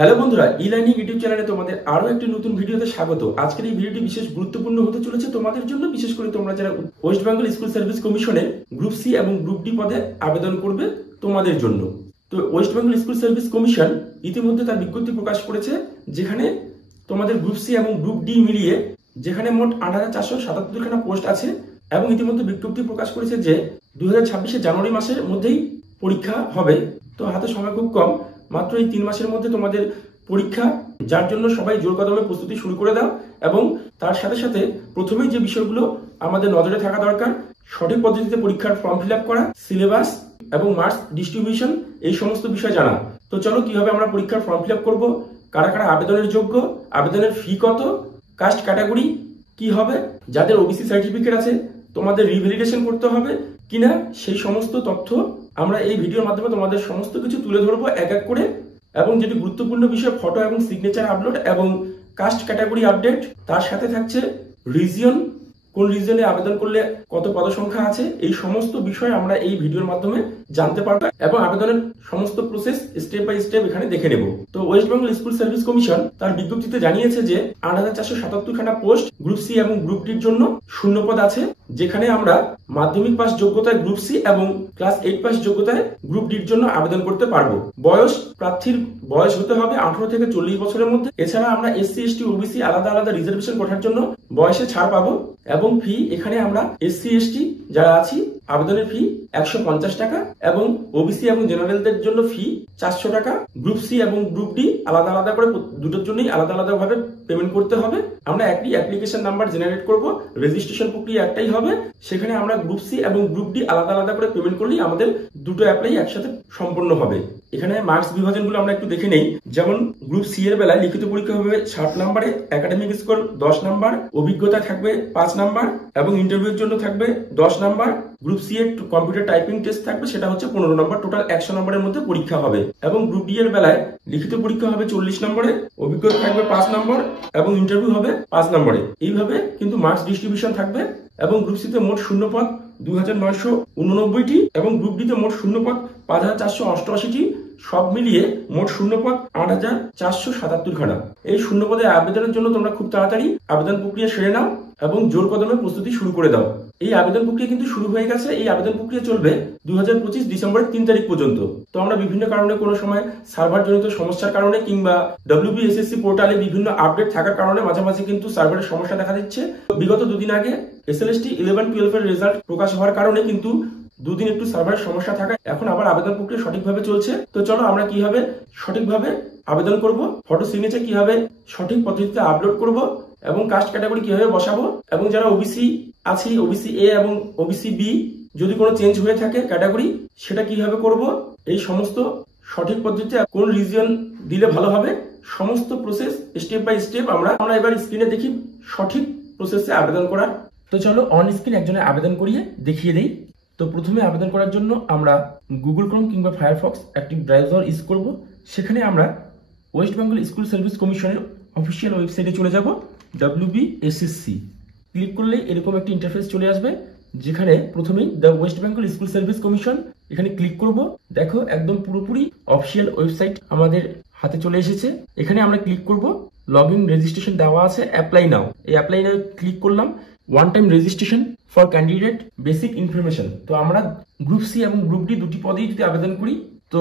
Hello বন্ধুরা, e-learning YouTube চ্যানেলে তোমাদের আরো একটি নতুন ভিডিওতে স্বাগত। আজকের এই ভিডিওটি বিশেষ গুরুত্বপূর্ণ হতে চলেছে তোমাদের জন্য, বিশেষ করে তোমরা যারা ওয়েস্ট বেঙ্গল স্কুল সার্ভিস কমিশনের গ্রুপ সি এবং গ্রুপ ডি পদে আবেদন করবে তোমাদের জন্য। তো West Bengal school service commission ইতিমধ্যে তার বিজ্ঞপ্তি প্রকাশ করেছে, যেখানে তোমাদের গ্রুপ সি এবং গ্রুপ ডি মিলিয়ে যেখানে মোট ৮,৪৭৭ খানা পোস্ট আছে, এবং ইতিমধ্যে বিজ্ঞপ্তি প্রকাশ করেছে যে 2026 জানুয়ারি মাসের মধ্যেই পরীক্ষা হবে। তো হাতে সময় খুব কম, মাত্র এই 3 মাসের মধ্যে তোমাদের পরীক্ষা, যার জন্য সবাই জোর কদমে প্রস্তুতি শুরু করে দাও। এবং তার সাথে সাথে প্রথমেই যে বিষয়গুলো আমাদের নজরে থাকা দরকার, সঠিক পদ্ধতিতে পরীক্ষার ফর্ম ফিল আপ করা, সিলেবাস এবং মার্কস ডিস্ট্রিবিউশন, এই সমস্ত বিষয় জানা। তো চলো কিভাবে আমরা পরীক্ষার ফর্ম ফিল আপ করবো, কারা কারা আবেদনের যোগ্য, আবেদনের ফি কত, কাস্ট ক্যাটাগরি কি হবে, যাদের ওবিসি সার্টিফিকেট আছে তোমাদের রিভ্যালিডেশন করতে হবে কিনা, সেই সমস্ত তথ্য আমরা এই ভিডিওর মাধ্যমে তোমাদের সমস্ত কিছু তুলে ধরবো এক এক করে। এবং যেটি গুরুত্বপূর্ণ বিষয়, ফটো এবং সিগনেচার আপলোড এবং কাস্ট ক্যাটাগরি আপডেট, তার সাথে থাকছে রিজিয়ন, কোন রিজনে আবেদন করলে কত পদসংখ্যা আছে, এই সমস্ত বিষয় আমরা এই ভিডিওর মাধ্যমে জানতে পারবো এবং আবেদনের সমস্ত প্রসেস স্টেপ বাই স্টেপ এখানে দেখে নেব। তো West Bengal school service commission তার বিজ্ঞপ্তিতে জানিয়েছে যে ৮,৪৭৭ খানা পোস্ট গ্রুপ সি এবং গ্রুপ ডির জন্য শূন্যপদ আছে, যেখানে আমরা মাধ্যমিক পাস যোগ্যতায় গ্রুপ সি এবং ক্লাস 8 পাস যোগ্যতায় গ্রুপ ডির জন্য আবেদন করতে পারবো। প্রার্থীর বয়স হতে হবে 18 থেকে 40 বছরের মধ্যে। এছাড়া আমরা এসসি এসটি ওবিসি আলাদা আলাদা রিজার্ভেশন কোটার জন্য বয়সে ছাড় পাবো। এবং ফি, এখানে আমরা এসসি এসটি যারা আছি আবেদনের ফি 150 টাকা, এবং ওবিসি এবং জেনারেলদের জন্য ফি 400 টাকা। গ্রুপ সি এবং গ্রুপ ডি আলাদা আলাদা করে দুটোর জন্যই আলাদা আলাদা ভাবে পেমেন্ট করতে হবে। আমরা একটি অ্যাপ্লিকেশন নাম্বার জেনারেট করব, রেজিস্ট্রেশন প্রক্রিয়া একটাই হবে, সেখানে আমরা গ্রুপ সি এবং গ্রুপ ডি আলাদা আলাদা করে পেমেন্ট করলেই আমাদের দুটো অ্যাপ্লাই একসাথে সম্পন্ন হবে। এখানে মার্কস বিভাজনগুলো আমরা একটু দেখে নেই। যেমন গ্রুপ সি এর বেলায় লিখিত পরীক্ষা হবে 60 নম্বরে, একাডেমিক স্কোর 10 নাম্বার, অভিজ্ঞতা থাকবে 5 নাম্বার এবং ইন্টারভিউর জন্য থাকবে 10 নাম্বার। গ্রুপ সি এর কম্পিউটার টাইপিং টেস্ট থাকবে, সেটা হচ্ছে 15 নম্বর। টোটাল 100 নম্বরের মধ্যে পরীক্ষা হবে। এবং গ্রুপ ডি এর বেলায় লিখিত পরীক্ষা হবে 40 নম্বরে, অভিজ্ঞতা থাকবে 5 নম্বর এবং ইন্টারভিউ হবে 5 নম্বরে। এইভাবে কিন্তু মার্কস ডিস্ট্রিবিউশন থাকবে। এবং গ্রুপ সি তে মোট শূন্যপদ 2,989টি এবং গ্রুপ ডি তে মোট শূন্যপদ 5,488টি, সব মিলিয়ে মোট শূন্যপদ 8,477 খানা। এই শূন্যপদে আবেদনের জন্য তোমরা খুব তাড়াতাড়ি আবেদন প্রক্রিয়া সেরে নাও এবং জোর কদমে প্রস্তুতি শুরু করে দাও। এই আবেদন প্রক্রিয়া কিন্তু শুরু হয়ে গেছে। এই আবেদন প্রক্রিয়া চলবে 2025 ডিসেম্বরের 3 তারিখ পর্যন্ত। তো আমরা বিভিন্ন কারণে, কোনো সময় সার্ভার জনিত সমস্যার কারণে কিংবা WBSSC পোর্টালে বিভিন্ন আপডেট থাকার কারণে মাঝামাঝি কিন্তু সার্ভারের সমস্যা দেখা দিচ্ছে। বিগত দুদিন আগে SLST 11-12 এর রেজাল্ট প্রকাশ হওয়ার কারণে কিন্তু দুদিন একটু সার্ভারের সমস্যা থাকায় এখন আবার আবেদন প্রক্রিয়া সঠিকভাবে চলছে। তো চলো আমরা কিভাবে সঠিকভাবে আবেদন করব, ফটো সিগনেচার কিভাবে সঠিক পদ্ধতিতে আপলোড করব, এবং কাস্ট ক্যাটাগরি কিভাবে বসাবো, এবং যারা ওবিসি আছে, ওবিসি এ এবং ওবিসি বি, যদি কোনো চেঞ্জ হয়ে থাকে ক্যাটাগরি, সেটা কিভাবে করব, এই সমস্ত সঠিক পদ্ধতিতে কোন রিজিয়ন দিলে ভালো হবে, সমস্ত প্রসেস স্টেপ বাই স্টেপ আমরা এবার স্ক্রিনে দেখি সঠিক প্রসেসে আবেদন করার। তো চলো অন স্ক্রিন একজনের আবেদন করিয়ে দেখিয়ে দেই। তো প্রথমে আবেদন করার জন্য আমরা গুগল ক্রোম কিংবা ফায়ারফক্স একটি ব্রাউজার ইউজ করব। সেখানে আমরা ওয়েস্ট বেঙ্গল স্কুল সার্ভিস কমিশনের অফিসিয়াল ওয়েবসাইটে চলে যাব, WBSSC। ক্লিক করলে এরকম একটি ইন্টারফেস চলে আসবে, যেখানে প্রথমেই the West Bengal school service commission, এখানে ক্লিক করব। দেখো একদম পুরোপুরি অফিসিয়াল ওয়েবসাইট আমাদের হাতে চলে এসেছে। এখানে আমরা ক্লিক করব, লগ ইন রেজিস্ট্রেশন দেওয়া আছে, অ্যাপ্লাই নাও। এই অ্যাপ্লাই নাও ক্লিক করলাম। One time registration for candidate basic information. তো আমরা গ্রুপ সি এবং গ্রুপ ডি দুটি পদেই যদি আবেদন করি, তো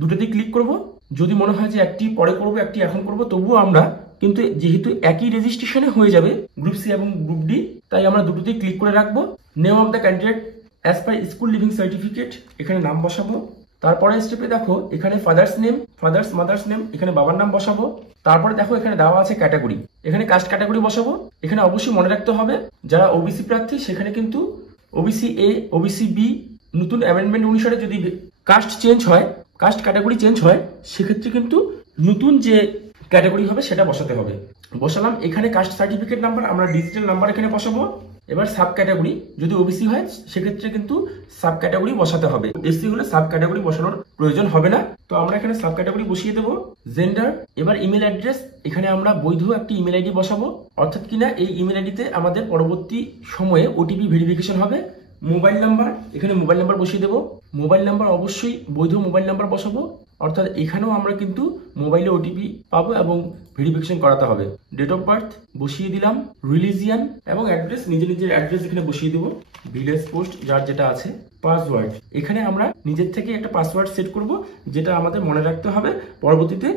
দুটোতেই ক্লিক করব। যদি মনে হয় যে একটি পরে করব, একটি এখন করব, তবুও আমরা কিন্তু যেহেতু একই রেজিস্ট্রেশনে হয়ে যাবে গ্রুপ সি এবং গ্রুপ ডি, তাই আমরা দুটোতেই ক্লিক করে রাখবো। Name of the candidate as per school living certificate, এখানে নাম বসাবো। তারপরে স্টেপে দেখো এখানে ফাদার্স নেম, মাদার্স নেম, এখানে বাবার নাম বসাবো। তারপরে দেখো এখানে দেওয়া আছে ক্যাটাগরি, এখানে কাস্ট ক্যাটাগরি বসাবো। এখানে অবশ্যই মনে রাখতে হবে যারা ওবিসি প্রার্থী, সেখানে কিন্তু ওবিসি এ, ওবিসি বি, নতুন অ্যামেন্ডমেন্ট অনুসারে যদি কাস্ট চেঞ্জ হয়, কাস্ট ক্যাটাগরি চেঞ্জ হয়, সেক্ষেত্রে কিন্তু নতুন যে ক্যাটাগরি হবে সেটা বসাতে হবে। বসালাম। এখানে কাস্ট সার্টিফিকেট নাম্বার, আমরা ডিজিটাল নাম্বার এখানে বসাবো। এবার সাব ক্যাটাগরি, যদি ওবিসি হয় সেক্ষেত্রে কিন্তু সাব ক্যাটাগরি বসাতে হবে। এসসি হলে সাব ক্যাটাগরি বসানোর প্রয়োজন হবে না। তো আমরা এখানে সাব ক্যাটাগরি বসিয়ে দেবো। জেন্ডার, এবার ইমেল অ্যাড্রেস, এখানে আমরা বৈধ একটি ইমেল আইডি বসাবো, অর্থাৎ কিনা এই ইমেল আইডিতে আমাদের পরবর্তী সময়ে ওটিপি ভেরিফিকেশন হবে। মোবাইল নাম্বার, এখানে মোবাইল নাম্বার বসিয়ে দেবো। মোবাইল নাম্বার অবশ্যই বৈধ মোবাইল নাম্বার বসাবো, অর্থাৎ এখানেও আমরা কিন্তু মোবাইলে ওটিপি পাবো এবং ভেরিফিকেশন করাতে হবে। ডেট অফ বার্থ বসিয়ে দিলাম, রিলিজিয়ান এবং অ্যাড্রেস, নিজের অ্যাড্রেস এখানে বসিয়ে দেবো, ভিলেজ পোস্ট যার যেটা আছে। পাসওয়ার্ড, এখানে আমরা নিজের থেকে একটা পাসওয়ার্ড সেট করব, যেটা আমাদের মনে রাখতে হবে পরবর্তীতে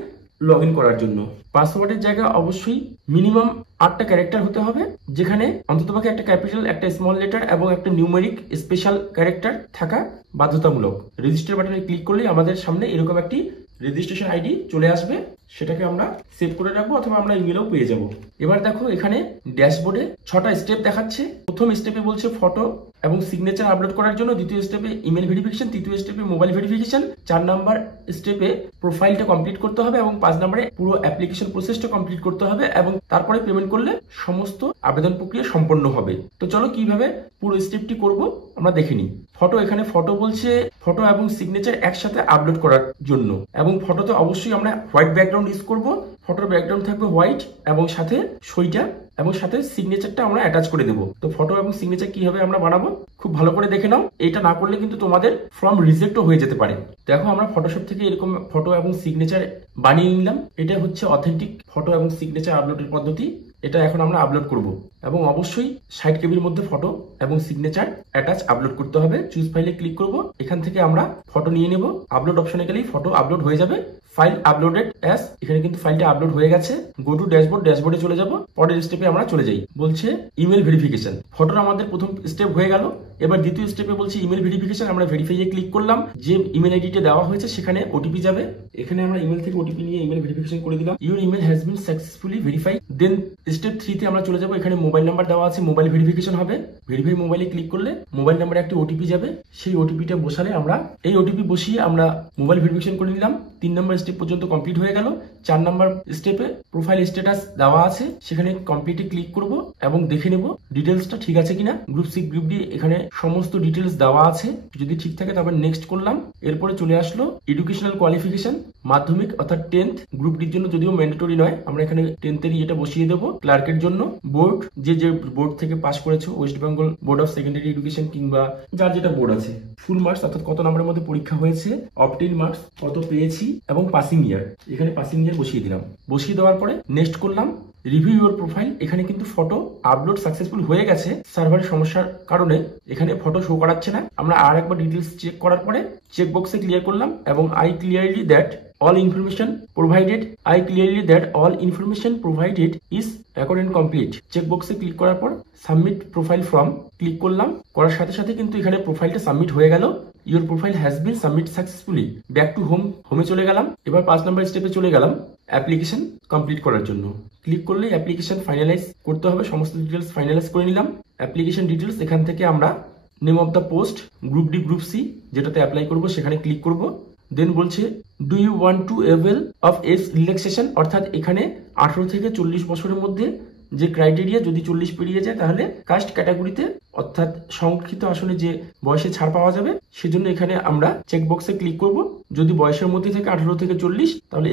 লগ ইন করার জন্য। পাসওয়ার্ডের জায়গা অবশ্যই মিনিমাম 8টা ক্যারেক্টার হতে হবে, যেখানে অন্ততপক্ষে একটা ক্যাপিটাল, একটা স্মল লেটার এবং একটা নিউমেরিক স্পেশাল ক্যারেক্টার থাকা বাধ্যতামূলক। রেজিস্টার বাটনে ক্লিক করলে আমাদের সামনে এরকম একটি রেজিস্ট্রেশন আইডি চলে আসবে, সেটাকে আমরা সেভ করে রাখবো অথবা আমরা ইমেলেও পেয়ে যাব। এবার দেখো এখানে ড্যাশবোর্ডে 6টা স্টেপ দেখাচ্ছে। প্রথম স্টেপে বলছে ফটো এবং সিগনেচার আপলোড করার জন্য, দ্বিতীয় স্টেপে ইমেল ভেরিফিকেশন, তৃতীয় স্টেপে মোবাইল ভেরিফিকেশন, 4 নাম্বার স্টেপে প্রোফাইলটা কমপ্লিট করতে হবে এবং 5 নম্বরে পুরো অ্যাপ্লিকেশন প্রসেসটা কমপ্লিট করতে হবে এবং তারপরে পেমেন্ট করলে সমস্ত আবেদন প্রক্রিয়া সম্পন্ন হবে। তো চলো কিভাবে পুরো স্টেপটি করব আমরা দেখে নিই। ফটো, এখানে ফটো বলছে ফটো এবং সিগনেচার একসাথে আপলোড করার জন্য, এবং ফটোতে অবশ্যই আমরা হোয়াইট ব্যাকগ্রাউন্ড ইউজ করব। ফটোর ব্যাকগ্রাউন্ড থাকবে হোয়াইট এবং সাথে সইটা এবং সাথে সিগনেচারটা আমরা অ্যাটাচ করে দেবো। তো ফটো এবং সিগনেচার কিভাবে আমরা বানাবো খুব ভালো করে দেখে নাও, এটা না করলে কিন্তু তোমাদের ফর্ম রিজেক্টও হয়ে যেতে পারে। দেখো আমরা ফটোশপ থেকে এরকম ফটো এবং সিগনেচার বানিয়ে নিলাম। এটা হচ্ছে অথেন্টিক ফটো এবং সিগনেচার আপলোডের পদ্ধতি। এটা এখন আমরা আপলোড করব এবং অবশ্যই 60 কেবির মধ্যে ফটো এবং সিগনেচার অ্যাটাচ আপলোড করতে হবে। চুজ ফাইলে ক্লিক করব, এখান থেকে আমরা ফটো নিয়ে নেব। আপলোড অপশনে গেলেই ফটো আপলোড হয়ে যাবে। ফাইল আপলোডেড অ্যাজ, এখানে কিন্তু ফাইলটা আপলোড হয়ে গেছে। গো টু ড্যাশবোর্ড, ড্যাশবোর্ডে চলে যাব। পরের স্টেপে আমরা চলে যাই, বলছে ইমেল ভেরিফিকেশন। ফটোর আমাদের প্রথম স্টেপ হয়ে গেল। এবার দ্বিতীয় স্টেপে বলছে ইমেল ভেরিফিকেশন। আমরা ভেরিফাইয়ে ক্লিক করলাম, যে ইমেল আইডিটা দেওয়া হয়েছে সেখানে ওটিপি যাবে। এখানে আমরা ইমেল থেকে ওটিপি নিয়ে ইমেল ভেরিফিকেশন করে দিলাম। Your email has been successfully verified. Then step 3 তে আমরা চলে যাব। এখানে মোবাইল নাম্বার দেওয়া আছে, মোবাইল ভেরিফিকেশন হবে। ভেরিফাই মোবাইলে ক্লিক করলে মোবাইল নাম্বারে একটি ওটিপি যাবে, সেই ওটিপিটা বসালে আমরা এই ওটিপি বসিয়ে আমরা মোবাইল ভেরিফিকেশন করে নিলাম। 3 নম্বর স্টেপ পর্যন্ত কমপ্লিট হয়ে গেল। 4 নম্বর স্টেপে প্রোফাইল স্ট্যাটাস দেওয়া আছে, সেখানে কমপ্লিটে ক্লিক করব এবং দেখে নেব ডিটেলসটা ঠিক আছে কিনা। গ্রুপ সি, গ্রুপ ডি, এখানে সমস্ত ডিটেলস দেওয়া আছে। যদি ঠিক থাকে তারপর নেক্সট করলাম। এরপরে চলে আসলো এডুকেশনাল কোয়ালিফিকেশন, মাধ্যমিক অর্থাৎ 10th। গ্রুপ ডির জন্য যদিও ম্যান্ডেটরি নয়, আমরা এখানে 10th এর এটা বসিয়ে দেবো। ক্লার্কের জন্য বোর্ড, যে বোর্ড থেকে পাস করেছো, West Bengal board of secondary education কিংবা যার যেটা বোর্ড আছে। ফুল মার্কস অর্থাৎ কত নম্বরের মধ্যে পরীক্ষা হয়েছে, অবটেইন মার্কস কত পেয়েছি এবং পাসিং ইয়ার, এখানে পাসিং ইয়ার বসিয়ে দিলাম। বসিয়ে দেওয়ার পরে নেক্সট করলাম। রিভিউ ইউর প্রোফাইল, এখানে কিন্তু ফটো আপলোড সাকসেসফুল হয়ে গেছে। সার্ভারের সমস্যার কারণে এখানে ফটো শো করাচ্ছে না। আমরা আর একবার ডিটেলস চেক করার পরে চেক বক্সে ক্লিয়ার করলাম এবং I clearly that all information provided is accurate and complete। Check বক্সে ক্লিক করার পর সাবমিট প্রোফাইল ফর্ম ক্লিক করলাম। করার সাথে সাথে কিন্তু এখানে প্রোফাইলটা সাবমিট হয়ে গেল। Your profile has been submit successfully. Back to হোমে চলে গেলাম। এবার 5 নম্বর স্টেপে চলে গেলাম অ্যাপ্লিকেশন কমপ্লিট করার জন্য। ক্লিক করলেই অ্যাপ্লিকেশন ফাইনালাইজ করতে হবে। সমস্ত ডিটেলস ফাইনালাইজ করে নিলাম। অ্যাপ্লিকেশন ডিটেলস, এখান থেকে আমরা name of the post, group D, group C যেটাতে অ্যাপ্লাই করব সেখানে ক্লিক করব। দেন বলছে do you want to avail of age relaxation, অর্থাৎ এখানে 18 থেকে 40 বছরের মধ্যে যে ক্রাইটেরিয়া, যদি 40 পেরিয়ে যায় তাহলে কাস্ট ক্যাটাগরিতে অর্থাৎ সংরক্ষিত আসনে যে বয়সে ছাড় পাওয়া যাবে, সেজন্য এখানে আমরা চেক বক্সে ক্লিক করব। যদি বয়সের মধ্যে থেকে 18 থেকে 40 তাহলে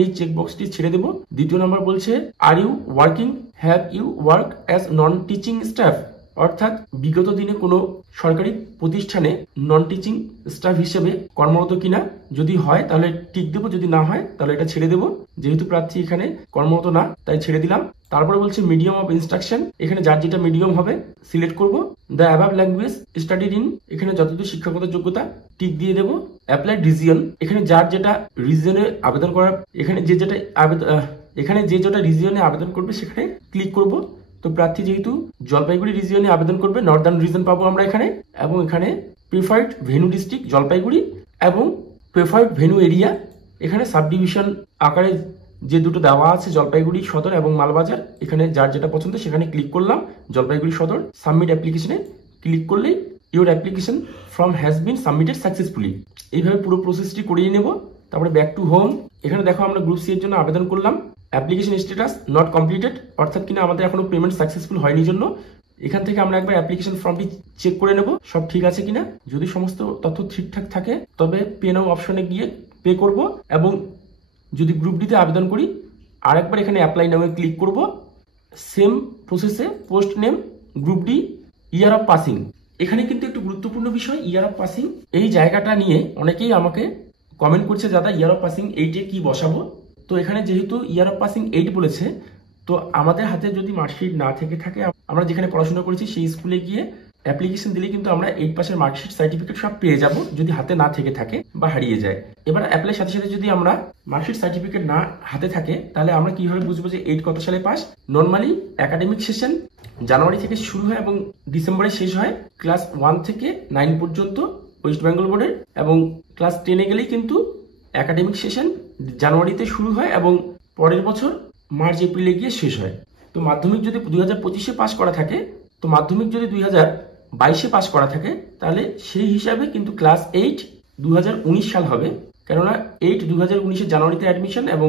এই চেক বক্সটি ছেড়ে দেব। দ্বিতীয় নম্বর বলছে are you working, have you work as non teaching staff, অর্থাৎ বিগত দিনে কোনো সরকারি প্রতিষ্ঠানে নন টিচিং স্টাফ হিসেবে কর্মরত কিনা, যদি হয় তাহলে টিক দেবো, যদি না হয় তাহলে এটা ছেড়ে দেবো। যেহেতু প্রার্থী এখানে কর্মরত না তাই ছেড়ে দিলাম। তারপরে বলছে মিডিয়াম অফ ইনস্ট্রাকশন, এখানে যার যেটা মিডিয়াম হবে সিলেক্ট করব। The above language studied in, এখানে যতদূর শিক্ষাগত যোগ্যতা টিক দিয়ে দেবো। অ্যাপ্লাইড রিজিয়ন, এখানে যার যেটা রিজিয়নে আবেদন করার, এখানে যে যেটা রিজিয়নে আবেদন করবে সেখানে ক্লিক করব। তো প্রার্থী যেহেতু জলপাইগুড়ি রিজিয়নে আবেদন করবে, নর্দার্ন রিজন পাবো আমরা এখানে, এবং এখানে প্রেফার্ড ভেন্যু ডিস্ট্রিক্ট জলপাইগুড়ি এবং প্রেফার্ড ভেন্যু এরিয়া, এখানে সাব ডিভিশন আকারে যে দুটো দেওয়া আছে জলপাইগুড়ি সদর এবং মালবাজার, এখানে যার যেটা পছন্দ সেখানে ক্লিক করলাম। জলপাইগুড়ি সদর, সাবমিট অ্যাপ্লিকেশনে ক্লিক করলেই your application form has been submitted successfully. এইভাবে পুরো প্রসেসটি করিয়ে নেব। তারপরে ব্যাক টু হোম, এখানে দেখো আমরা গ্রুপ সি এর জন্য আবেদন করলাম। অ্যাপ্লিকেশন স্ট্যাটাস নট কমপ্লিটেড, অর্থাৎ কিনা আমাদের এখনো পেমেন্ট সাকসেসফুল হয়নি জন্য এখান থেকে আমরা একবার অ্যাপ্লিকেশন ফর্মটি চেক করে নেব সব ঠিক আছে কিনা। যদি সমস্ত তথ্য ঠিকঠাক থাকে তবে পে নাও অপশনে গিয়ে পে করব, এবং যদি গ্রুপ ডিতে আবেদন করি আরেকবার এখানে অ্যাপ্লাই নাও ক্লিক করব। সেম প্রসেসে post name group D year of passing. এখানে কিন্তু একটু গুরুত্বপূর্ণ বিষয় ইয়ার অফ পাসিং। এই জায়গাটা নিয়ে অনেকেই আমাকে কমেন্ট করছে, দাদা ইয়ার অফ পাসিং 8-এ কি বসাবো। তো এখানে যেহেতু ইয়ার অফ পাসিং 8 বলেছে, তো আমাদের হাতে যদি মার্কশিট না থেকে থাকে, আমরা যেখানে পড়াশোনা করেছি সেই স্কুলে গিয়ে অ্যাপ্লিকেশন দিলে কিন্তু আমরা 8 পাসের মার্কশিট সার্টিফিকেট সব পেয়ে যাব, যদি হাতে না থেকে থাকে বা হারিয়ে যায়। এবার অ্যাপ্লাই সাথে সাথে যদি আমরা মার্কশিট সার্টিফিকেট না হাতে থাকে, তাহলে আমরা কিভাবে বুঝবো যে 8 কত সালে পাস। নর্মালি একাডেমিক সেশন জানুয়ারি থেকে শুরু হয় এবং ডিসেম্বরে শেষ হয়। ক্লাস 1 থেকে 9 পর্যন্ত ওয়েস্ট বেঙ্গল বোর্ডের, এবং ক্লাস 10-এ গেলেই কিন্তু একাডেমিক সেশন জানুয়ারিতে শুরু হয় এবং পরের বছর মার্চ এপ্রিলে গিয়ে শেষ হয়। তো মাধ্যমিক যদি 2025-এ পাস করা থাকে, তো মাধ্যমিক যদি 2022-এ পাস করা থাকে, তাহলে সেই হিসাবে কিন্তু ক্লাস 8 2019 সাল হবে। কেননা 8 2019-এ জানুয়ারিতে অ্যাডমিশন এবং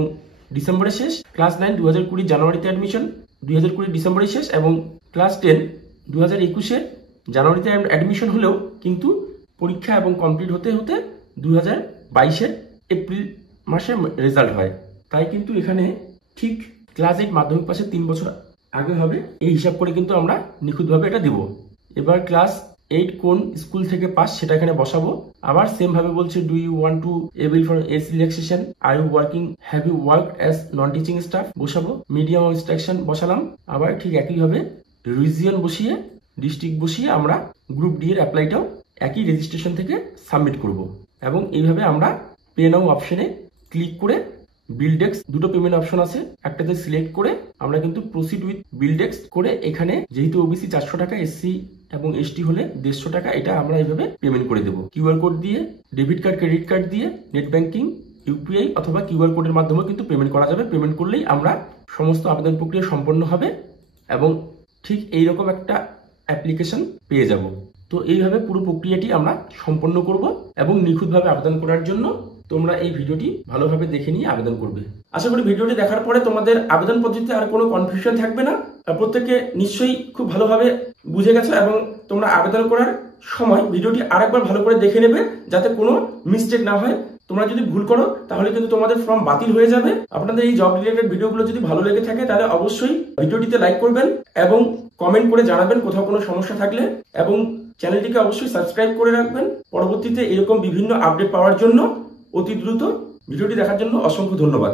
ডিসেম্বরে শেষ। ক্লাস 9 2020 জানুয়ারিতে অ্যাডমিশন, 2020 ডিসেম্বরে শেষ, এবং ক্লাস 10 2021-এ জানুয়ারিতে অ্যাডমিশন হলেও কিন্তু পরীক্ষা এবং কমপ্লিট হতে হতে 2022-এর এপ্রিল মাসে রেজাল্ট হয়। তাই কিন্তু এখানে ঠিক ক্লাস 8 মাধ্যমিক পাশে 3 বছর আগে হবে, এই হিসাব করে কিন্তু আমরা নিখুঁতভাবে এটা দেব। এবার ক্লাস 8 কোন স্কুল থেকে পাস সেটা এখানে বসাবো। আবার সেম ভাবে বলছে, do you want to avail for age relaxation, are you working, have you work as non teaching staff বসাবো। মিডিয়াম অফ ইনস্ট্রাকশন বসালাম। আবার ঠিক একইভাবে রিজিয়ন বসিয়ে, ডিস্ট্রিক্ট বসিয়ে আমরা গ্রুপ ডি এর অ্যাপ্লাইটাও একই রেজিস্ট্রেশন থেকে সাবমিট করব। এবং এইভাবে আমরা পে নাও অপশনে ক্লিক করে বিল ডেস্ক, দুটো পেমেন্ট অপশন আছে, একটাতে সিলেক্ট করে আমরা কিন্তু প্রসিড উইথ বিল ডেস্ক করে, এখানে যেহেতু ওবিসি 400 টাকা, এসসি এবং এসটি হলে 150 টাকা, এটা আমরা এইভাবে পেমেন্ট করে দেবো। কিউআর কোড দিয়ে, ডেবিট কার্ড, ক্রেডিট কার্ড দিয়ে, নেট ব্যাংকিং, ইউপিআই অথবা কিউআর কোডের মাধ্যমে কিন্তু পেমেন্ট করা যাবে। পেমেন্ট করলেই আমরা সমস্ত আবেদন প্রক্রিয়া সম্পন্ন হবে এবং ঠিক এইরকম একটা অ্যাপ্লিকেশন পেয়ে যাব। তো এইভাবে পুরো প্রক্রিয়াটি আমরা সম্পন্ন করব এবং নিখুঁতভাবে আবেদন করার জন্য তোমরা এই ভিডিওটি ভালোভাবে দেখে নিয়ে আবেদন করবে। আশা করি ভিডিওটি দেখার পরে তোমাদের আবেদন পদ্ধতিতে আর কোনো কনফিউশন থাকবে না। প্রত্যেকে নিশ্চয়ই খুব ভালোভাবে বুঝে গেছো এবং তোমরা আবেদন করার সময় ভিডিওটি আরেকবার ভালো করে দেখে নেবে, যাতে কোনো মিস্টেক না হয়। তোমরা যদি ভুল করো তাহলে কিন্তু তোমাদের ফর্ম বাতিল হয়ে যাবে। আপনাদের এই জব রিলেটেড ভিডিওগুলো যদি ভালো লেগে থাকে, তাহলে অবশ্যই ভিডিওটিতে লাইক করবেন এবং কমেন্ট করে জানাবেন কোথাও কোনো সমস্যা থাকলে, এবং চ্যানেলটিকে অবশ্যই সাবস্ক্রাইব করে রাখবেন পরবর্তীতে এরকম বিভিন্ন আপডেট পাওয়ার জন্য। অতি দ্রুত ভিডিওটি দেখার জন্য অসংখ্য ধন্যবাদ।